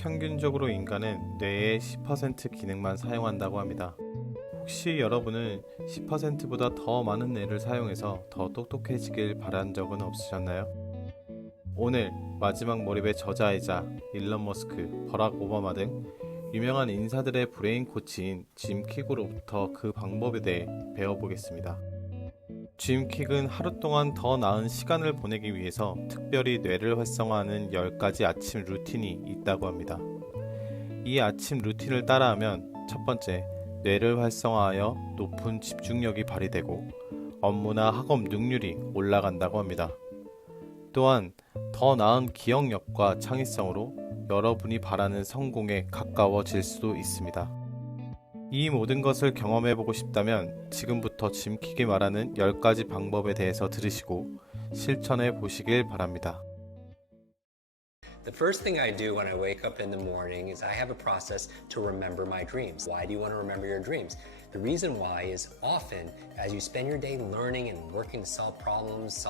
평균적으로 인간은 뇌의 10% 기능만 사용한다고 합니다. 혹시 여러분은 10%보다 더 많은 뇌를 사용해서 더 똑똑해지길 바란 적은 없으셨나요? 오늘 마지막 몰입의 저자이자 일론 머스크, 버락 오바마 등 유명한 인사들의 브레인 코치인 짐 킥으로부터 그 방법에 대해 배워보겠습니다. 짐 킥은 하루 동안 더 나은 시간을 보내기 위해서 특별히 뇌를 활성화하는 10가지 아침 루틴이 있다고 합니다. 이 아침 루틴을 따라하면 첫 번째, 뇌를 활성화하여 높은 집중력이 발휘되고 업무나 학업 능률이 올라간다고 합니다. 또한 더 나은 기억력과 창의성으로 여러분이 바라는 성공에 가까워질 수도 있습니다. 이 모든 것을 경험해보고 싶다면 지금부터 짐킥이 말하는 10가지 방법에 대해서 들으시고 실천해 보시길 바랍니다. The first thing I do when I wake up in the morning is I have a process to remember my dreams. Why do you want to remember your dreams? The reason why is often as you spend your day learning and working to solve problems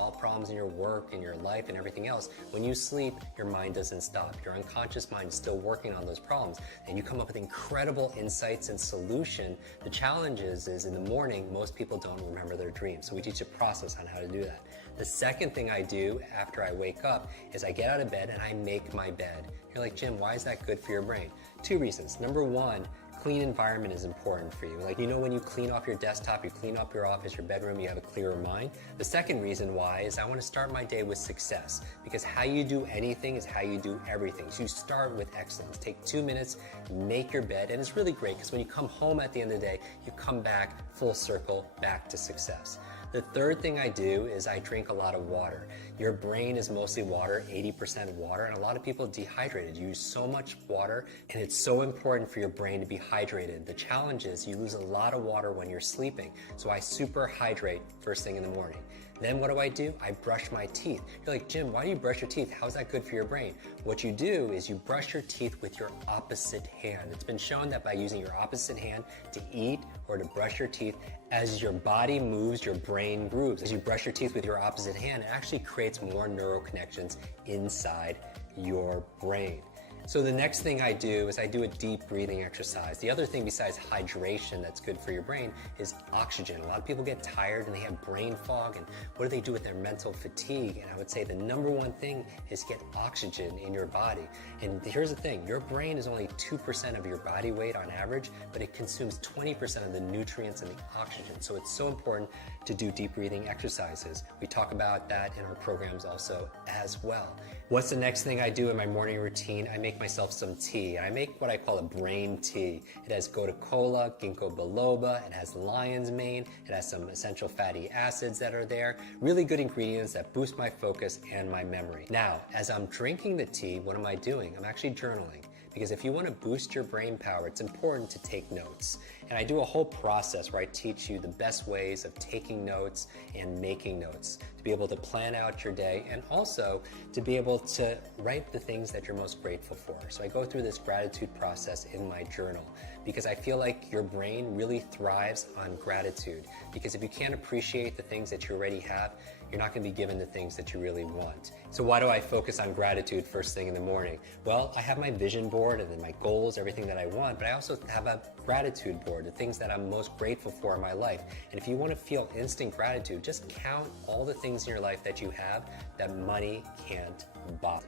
in your work, in your life, and everything else, when you sleep, your mind doesn't stop. Your unconscious mind is still working on those problems, and you come up with incredible insights and solution. The challenge is in the morning, most people don't remember their dreams, so we teach a process on how to do that. The second thing I do after I wake up is I get out of bed and I make my bed. You're like, Jim, why is that good for your brain? Two reasons. Number one, clean environment is important for you. Like, you know, when you clean off your desktop, you clean up your office, your bedroom, you have a clearer mind. The second reason why is I want to start my day with success, because how you do anything is how you do everything. So you start with excellence. Take 2 minutes, make your bed, and it's really great because when you come home at the end of the day, you come back full circle, back to success. The third thing I do is I drink a lot of water. Your brain is mostly water, 80% water, and a lot of people dehydrated. You use so much water, and it's so important for your brain to be hydrated. The challenge is you lose a lot of water when you're sleeping, so I super hydrate first thing in the morning. Then what do? I brush my teeth. You're like, Jim, why do you brush your teeth? How is that good for your brain? What you do is you brush your teeth with your opposite hand. It's been shown that by using your opposite hand to eat or to brush your teeth, as your body moves, your brain grooves. As you brush your teeth with your opposite hand, it actually creates more neural connections inside your brain. So the next thing I do is I do a deep breathing exercise. The other thing besides hydration that's good for your brain is oxygen. A lot of people get tired and they have brain fog, and what do they do with their mental fatigue? And I would say the number one thing is get oxygen in your body. And here's the thing, your brain is only 2% of your body weight on average, but it consumes 20% of the nutrients and the oxygen. So it's so important to do deep breathing exercises. We talk about that in our programs also as well. What's the next thing I do in my morning routine? I make myself some tea. I make what I call a brain tea. It has gotu kola, ginkgo biloba, it has lion's mane, it has some essential fatty acids that are there. Really good ingredients that boost my focus and my memory. Now, as I'm drinking the tea, what am I doing? I'm actually journaling. Because if you want to boost your brain power, it's important to take notes. And I do a whole process where I teach you the best ways of taking notes and making notes to be able to plan out your day and also to be able to write the things that you're most grateful for. So I go through this gratitude process in my journal because I feel like your brain really thrives on gratitude. Because if you can't appreciate the things that you already have, you're not going to be given the things that you really want. So why do I focus on gratitude first thing in the morning? Well, I have my vision board and then my goals, everything that I want, but I also have a gratitude board, the things that I'm most grateful for in my life. And if you want to feel instant gratitude, just count all the things in your life that you have that money can't buy.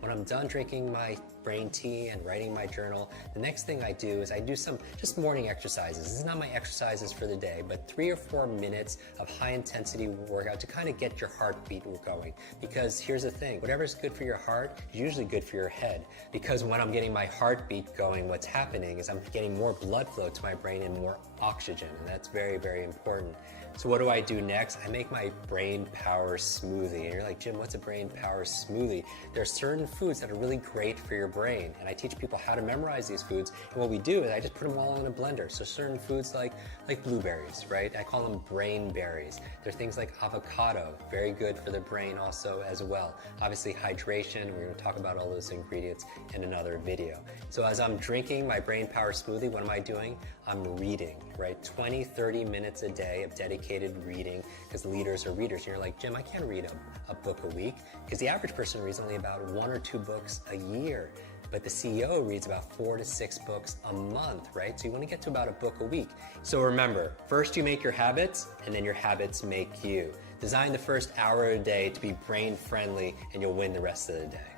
When I'm done drinking my brain tea and writing my journal, the next thing I do is I do some just morning exercises. This is not my exercises for the day, but 3 or 4 minutes of high intensity workout to kind of get your heartbeat going. Because here's the thing, whatever's good for your heart is usually good for your head. Because when I'm getting my heartbeat going, what's happening is I'm getting more blood flow to my brain and more oxygen, and that's very, very important. So what do I do next? I make my brain power smoothie. And you're like, Jim, what's a brain power smoothie? There are certain foods that are really great for your brain. And I teach people how to memorize these foods. And what we do is I just put them all in a blender. So certain foods like blueberries, right? I call them brain berries. There are things like avocado, very good for the brain also as well. Obviously hydration, we're going to talk about all those ingredients in another video. So as I'm drinking my brain power smoothie, what am I doing? I'm reading, right? 20, 30 minutes a day of dedicated reading because leaders are readers. And you're like, Jim, I can't read a book a week because the average person reads only about 1 or 2 books a year. but the CEO reads about 4 to 6 books a month, right? So you want to get to about a book a week. So remember, first you make your habits, and then your habits make you. Design the first hour of the day to be brain friendly, and you'll win the rest of the day.